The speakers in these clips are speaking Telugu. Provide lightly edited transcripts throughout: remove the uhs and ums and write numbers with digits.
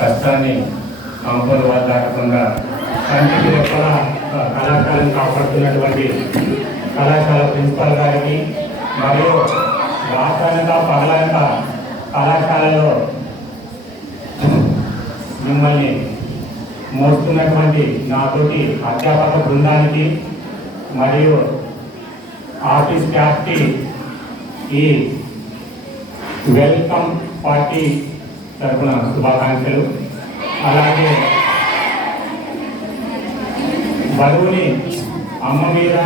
కష్టాన్ని కంపలు దాటకుండా కంటికి రెప్పల కళాశాలను కాపాడుతున్నటువంటి కళాశాల ప్రిన్సిపాల్ గారికి మరియు రాష్ట్రానిక పగలనక కళాశాలలో మిమ్మల్ని మోస్తున్నటువంటి నాతోటి అధ్యాపక బృందానికి మరియు ఆఫీస్ స్టాఫ్కి ఈ వెల్కమ్ పార్టీ తరఫున శుభాకాంక్షలు. అలాగే బరువుని అమ్మ మీద,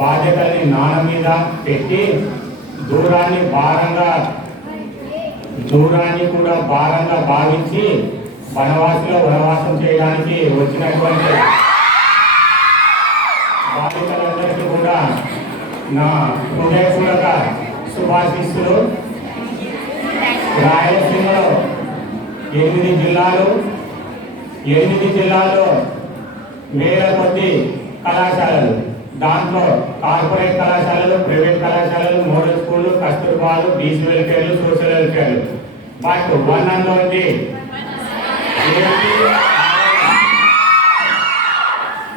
బాధ్యతల్ని నాన్న మీద పెట్టి దూరాన్ని కూడా భారంగా భావించి వనవాసిలో వనవాసం చేయడానికి వచ్చినటువంటి బాధితులందరికీ కూడా నా హృదయపూర్వక శుభాశీస్సులు. రాయలసీమలో 8 జిల్లాల్లో వేల కొద్ది కళాశాలలు, దాంట్లో కార్పొరేట్ కళాశాలలు, ప్రైవేట్ కళాశాలలు, మోడల్ స్కూళ్ళు, కస్తూర్బాలు, బీసీ వెల్ఫేర్లు, సోషల్ వెల్ఫేర్లు. But one and only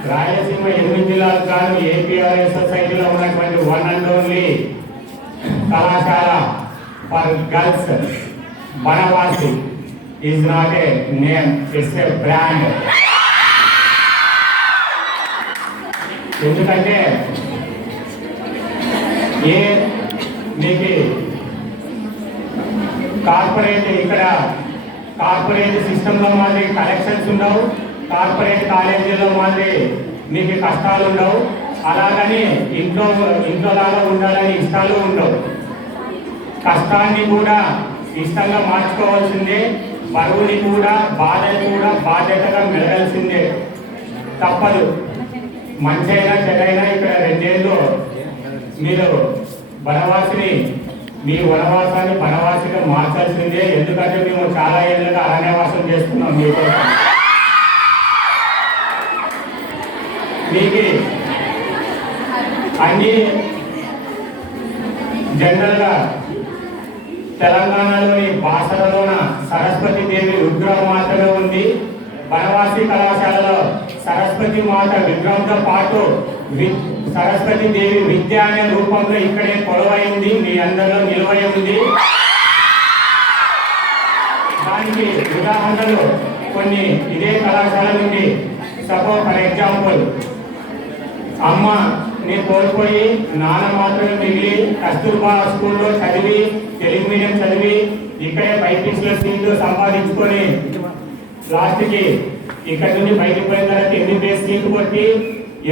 Rayalaseema 8 జిల్లాలు కాదు, ఏపీఆర్ఎస్ సొసైటీలో ఉన్నటువంటి వన్ అండ్ ఓన్లీ కళాశాల for girls Banavasi is not a name, it's a brand. ఎందుకంటే మీకు కార్పొరేట్ సిస్టంలో మాదిరి కలెక్షన్స్ ఉండవు, కార్పొరేట్ కాలేజీలో మాదిరి మీకు కష్టాలు ఉండవు, అలాగని ఇంట్లో లాగా ఉండాలని ఇష్టాలు ఉండవు. కష్టాన్ని కూడా ఇష్టంగా మార్చుకోవాల్సిందే, బరువుని కూడా బాధని కూడా బాధ్యతగా మెలగాల్సిందే, తప్పదు. మంచి అయినా చెడైనా ఇక్కడ 2 ఏళ్ళు మీరు మీ వనవాసాన్ని వనవాసిగా మార్చాల్సిందే. ఎందుకంటే మేము చాలా ఏళ్ళుగా అరణ్యవాసం చేస్తున్నాం. మీకు అన్ని జనరల్గా తెలంగాణలోని భాషలలోన సరస్వతి దేవి విగ్రహం మాత్రమే ఉంది. వనవాసి కళాశాలలో సరస్వతి మాత విగ్రహంతో పాటు సరస్వతి దేవి విద్య అనే రూపంలో ఇక్కడే కొలువైంది, మీ అందరిలో నిల్వై ఉంది. దానికి ఉదాహరణలు కొన్ని ఇదే కళాశాల నుండి. సపోజ్ ఫర్ ఎగ్జాంపుల్, అమ్మని కోల్పోయి నాన్న మాత్రమే మిగిలి కస్తూర్బా స్కూల్లో చదివి, తెలుగు మీడియం చదివి, ఇక్కడే బైపీసీలో సీట్లు సంపాదించుకొని లాస్ట్కి ఇక్కడ నుండి బయటకు పోయిన తర్వాత ఎంబీబీఎస్ సీట్ కొట్టి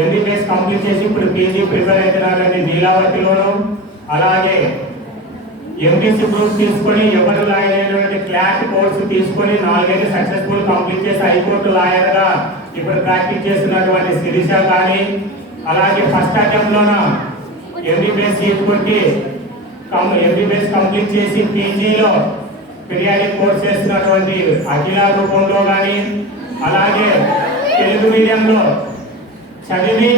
ఎంబీబీఎస్ కంప్లీట్ చేసి ఇప్పుడు పీజీ ప్రిపేర్ అవుతున్నారని నీలావతిలోను, అలాగే ఎంపీసీ గ్రూప్ తీసుకొని ఎవరు లాయర్ క్లాట్ కోర్సు తీసుకొని 4 ఏళ్ళు సక్సెస్ఫుల్ కంప్లీట్ చేసి హైకోర్టు లాయర్గా ఇప్పుడు ప్రాక్టీస్ చేస్తున్నటువంటి శిరీష కానీ, అలాగే ఫస్ట్ అటెంప్ట్లోన ఎంబీబీఎస్ సీట్ కొట్టి ఎంబీబీఎస్ కంప్లీట్ చేసి పీజీలో పీరియాడిక్ కోర్స్ చేస్తున్నటువంటి అఖిల రూపంలో కానీ, అలాగే తెలుగు మీడియంలో చదివి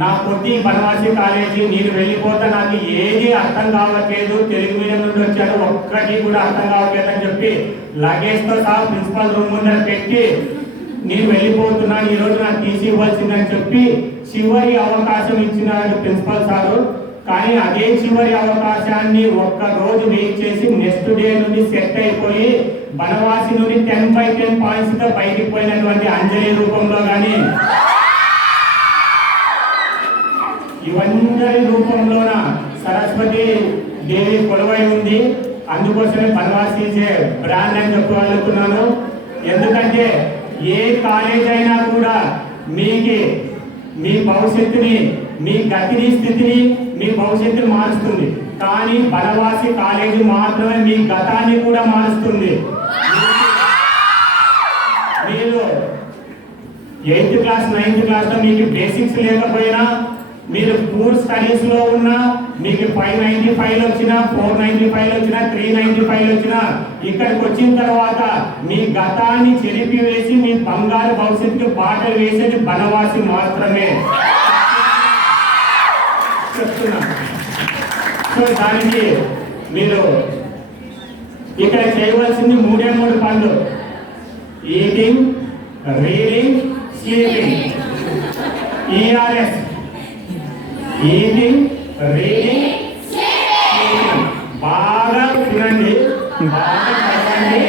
నా కొద్ది బనవాసి కాలేజీ నేను వెళ్ళిపోతే నాకు ఏది అర్థం కావట్లేదు, తెలుగు మీడియం నుండి వచ్చాను ఒక్కటి కూడా అర్థం కావట్లేదు అని చెప్పి లగేజ్తో సహా ప్రిన్సిపల్ రూమ్ ముందర పెట్టి నేను వెళ్ళిపోతున్నాను, ఈరోజు నాకు టీసీ ఇవ్వాల్సిందని చెప్పి చివరి అవకాశం ఇచ్చినాడు ప్రిన్సిపల్ సారు. కానీ అదే చివరి అవకాశాన్ని ఒక్క రోజు వెయిట్ చేసి నెక్స్ట్ డే నుండి సెట్ అయిపోయి బనవాసి నుండి 10/10 పాయింట్స్ తో బయటికి పోయినటువంటి అంజలి రూపంలో కానీ ఇవన్నీ రూపంలోన సరస్వతి దేవి కొలువై ఉంది. అందుకోసమే బనవాసి బ్రాండ్ అని చెప్పగలుగుతున్నాను. ఎందుకంటే ఏ కాలేజ్ అయినా కూడా మీ భవిష్యత్తుని, మీ గతిని, స్థితిని, మీ భవిష్యత్తుని మారుస్తుంది. కానీ బనవాసి కాలేజీ మాత్రమే మీ గతాన్ని కూడా మారుస్తుంది. మీరు 8th క్లాస్ 9th క్లాస్లో మీకు బేసిక్స్ లేకపోయినా, మీరు పూర్ స్టడీస్లో ఉన్నా, మీకు 595 వచ్చినా, 495 వచ్చినా, 395 వచ్చినా, ఇక్కడికి వచ్చిన తర్వాత మీ గతాన్ని చెరిపివేసి మీ బంగారు భవిష్యత్తుకు బాటలు వేసేది బనవాసి మాత్రమే చెప్తున్నా. సో దానికి మీరు ఇక్కడ చేయవలసింది 3 పనులు. Eating, reading, sleeping. ERS eating, reading, sleeping. బాగా తినండి, బాగా చదవండి,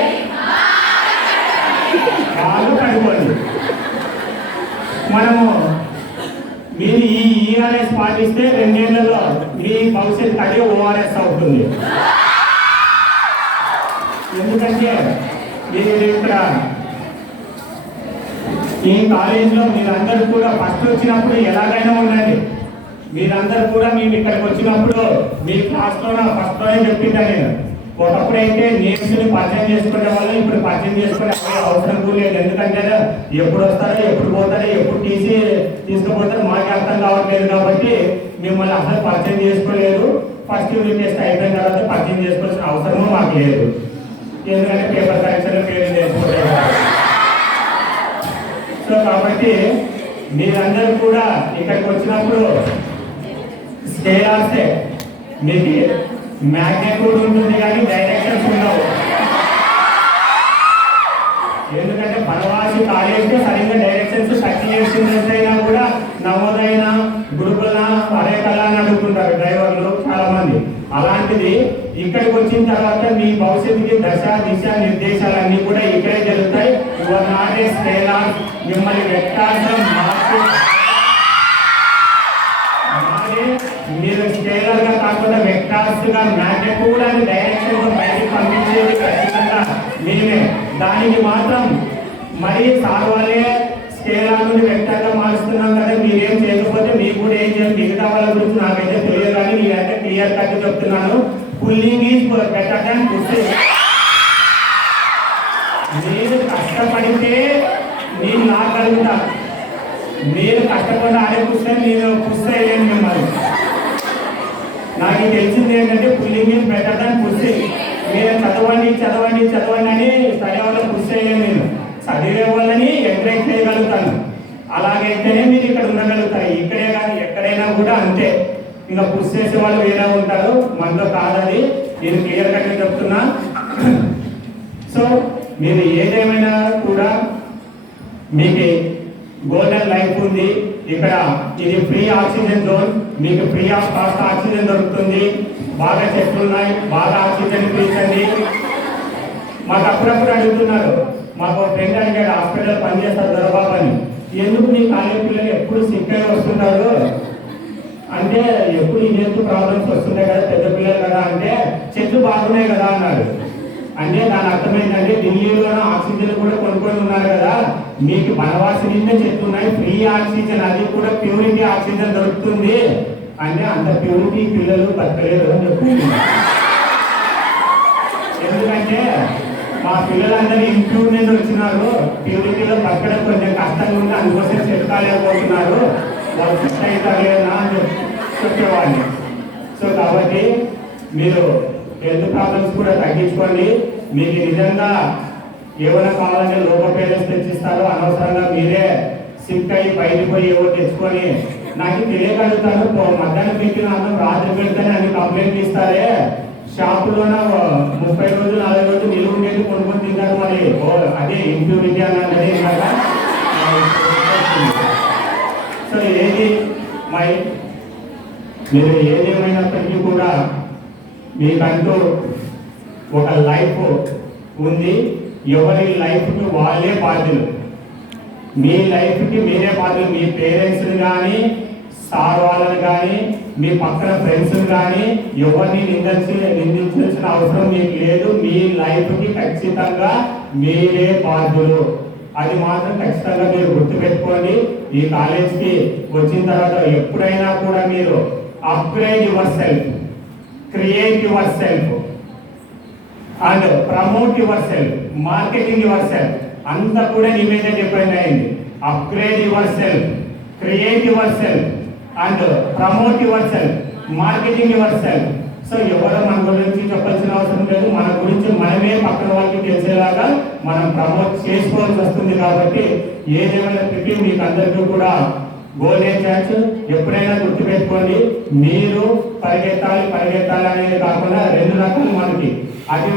బాగా పడుకోండి. మనము మీరు ఈ ERS పాటిస్తే 2 ఏళ్లలో మీ భవిష్యత్తు అదే ORS అవుతుంది. ఎందుకంటే మీరు ఇక్కడ ఈ కాలేజీలో మీరందరూ కూడా ఫస్ట్ వచ్చినప్పుడు ఎలాగైనా ఉండండి. మీరందరూ కూడా మేము ఇక్కడికి వచ్చినప్పుడు మీ క్లాస్లో ఫస్ట్లోనే చెప్పిందా నేను. ఒకప్పుడైతే నేమ్స్ని పరిచయం చేసుకునే వాళ్ళు ఇప్పుడు పరిచయం చేసుకునే అవసరం కూడా లేదు. ఎందుకంటే ఎప్పుడు వస్తారో, ఎప్పుడు పోతారో, ఎప్పుడు తీసుకుపోతారో మాకు అర్థం కావట్లేదు. కాబట్టి మిమ్మల్ని అసలు పరిచయం చేసుకోలేదు. ఫస్ట్ యూనిట్ టెస్ట్ అయిపోయిన తర్వాత పరిచయం చేసుకోవాల్సిన అవసరము మాకు లేదు. ఎందుకంటే పేపర్ కరెక్షన్ పేరు చేసుకోలేదు. సో కాబట్టి మీరందరూ కూడా ఇక్కడికి వచ్చినప్పుడు స్కేలార్సే మీకు మ్యాగ్నెట్యూడ్ ఉంటుంది కానీ డైరెక్షన్స్ ఉండవు. ఎందుకంటే బనవాసి కాలేజీకి సరిగ్గా డైరెక్షన్స్ 30 years అయినా కూడా నమోదైన గురుకుల అరే కళ అని అడుగుతుంటారు డ్రైవర్లు చాలా మంది. అలాంటిది ఇక్కడికి వచ్చిన తర్వాత మీ భవిష్యత్తుకి దశ దిశ నిర్దేశాలన్నీ కూడా ఇక్కడే జరుగుతాయి. Your not a scalar. మిమ్మల్ని వెక్టార్స్ మీరు స్కేలర్ గా కాకుండా వెక్టార్స్ గా మ్యాగ్నెట్యూడ్ అని డైరెక్షన్ గా బయటకు పంపించేది ఖచ్చితంగా మేమే. దానికి మాత్రం మరి సార్ వాళ్ళే స్కేలార్ నుండి వెక్టార్ గా మారుస్తున్నాం కదా, మీరేం చేయకపోతే మీకు కూడా ఏం చేయాలి. మిగతా వాళ్ళ గురించి నాకైతే తెలియదు కానీ నేనైతే క్లియర్ కట్ చెప్తున్నాను. Pulling is better than pushing. మీరు కష్టపడితే నేను లాగలుగుతా. మీరు కష్టపడి ఆడేపిస్తే నేను పుష్ చేయలేను మిమ్మల్ని. నాకు తెలిసింది ఏంటంటే pulling is better than pushing. మీరు చదవండి చదవండి చదవండి అని స్టడీ వల్ల పుష్ చేయలేను. నేను చదివే వాళ్ళని ఎంకరేజ్ చేయగలుగుతాను. అలాగైతేనే మీరు ఇక్కడ ఉండగలుగుతారు. ఇక్కడే కానీ ఎక్కడైనా కూడా అంతే. ఇంకా పుష్ చేసే వాళ్ళు వేరే ఉంటారు, మనతో కాదని నేను క్లియర్ కట్గా చెప్తున్నా. సో మీరు ఏదేమైనా కూడా మీకు గోల్డెన్ లైఫ్ ఉంది ఇక్కడ. ఇది ఫ్రీ ఆక్సిజన్ జోన్. మీకు ఫ్రీ ఆఫ్ కాస్ట్ ఆక్సిజన్ దొరుకుతుంది. బాగా చెట్లు ఉన్నాయి, బాగా ఆక్సిజన్ పీల్చండి. మాకు అప్పుడప్పుడు అడుగుతున్నారు, మాకు ఫ్రెండ్ అడిగాడు హాస్పిటల్ పనిచేస్తారు దొరబాబు అని, ఎందుకు మీ కాలేజీ పిల్లలు ఎప్పుడు సిక్ అయి వస్తున్నారు అంటే, ఎప్పుడు ఇదేందుకు ప్రాబ్లమ్స్ వస్తున్నాయి కదా, పెద్ద పిల్లలు కదా అంటే, చెట్లు బాగున్నాయి కదా అన్నారు. అంటే దాని అర్థమైందంటే ఢిల్లీలో ఆక్సిజన్ కూడా కొనుక్కొని ఉన్నారు కదా, మీకు బనవాసి నిండే చెట్లు ఉన్నాయి, ఫ్రీ ఆక్సిజన్, అది కూడా ప్యూరిటీ ఆక్సిజన్ దొరుకుతుంది అంటే అంత ప్యూరిటీ పిల్లలు బతకలేదు అని చెప్తుంది. ఎందుకంటే మా పిల్లలందరూ ఇంప్రూవ్ నుంచి వచ్చినారు, ప్యూరిటీలో బతకడం కొంచెం కష్టంగా ఉంది, అందుకోసం చెప్పుకోలేకపోతున్నారు, వాళ్ళు సెట్ అవుతారేనా అని చెప్పేవాడిని. సో కాబట్టి మీరు హెల్త్ ప్రాబ్లమ్స్ కూడా తగ్గించుకోండి. మీకు నిజంగా ఏమైనా కావాలంటే లోకల్ పేరెంట్స్ తెచ్చిస్తారు. అనవసరంగా మీరే సిక్ అయ్యి బయటకు పోయి ఏవో తెచ్చుకొని నాకు తెలియగలుగుతాను. మధ్యాహ్నం పెట్టిన అన్నం రాత్రి పెడితేనే అన్ని కంప్లైంట్ ఇస్తారే, షాపులోన 30 రోజులు 40 రోజులు నిలువ ఉండేది కొనుక్కొని తింటారు. మరి అదే ఇంప్యూరిటీ అన్నది కదా. సో ఏది మీరు ఏదేమైనప్పటికీ కూడా మీకంటూ ఒక లైఫ్ ఉంది. ఎవరి లైఫ్కి వాళ్ళే బాధ్యులు. మీ లైఫ్కి మీరే బాధ్యులు. మీ పేరెంట్స్ని కానీ, సార్ వాళ్ళని కానీ, మీ పక్కన ఫ్రెండ్స్ని కానీ ఎవరిని నిందించాల్సిన అవసరం మీకు లేదు. మీ లైఫ్కి ఖచ్చితంగా మీరే బాధ్యులు. అది మాత్రం ఖచ్చితంగా మీరు గుర్తుపెట్టుకోండి. ఈ కాలేజ్కి వచ్చిన తర్వాత ఎప్పుడైనా కూడా మీరు upgrade your self, create your self and promote your self, marketing your self అంతా కూడా నీ మీద డిపెండ్ అయింది. Upgrade your self, create your self and promote your self, marketing your self. So ఎవరో మన గురించి చెప్పాల్సిన అవసరం లేదు. మన గురించి మనమే పక్కన వాళ్ళకి తెలిసేలాగా మనం ప్రమోట్ చేసుకోవాల్సి వస్తుంది. కాబట్టి ఏదేమైనా మీకు అందరికీ కూడా గోల్డెన్ ఛాన్స్. ఎప్పుడైనా గుర్తుపెట్టుకోండి, మీరు పరిగెత్తాలి అనేది కాకుండా 2 రకాలు మనకి అతి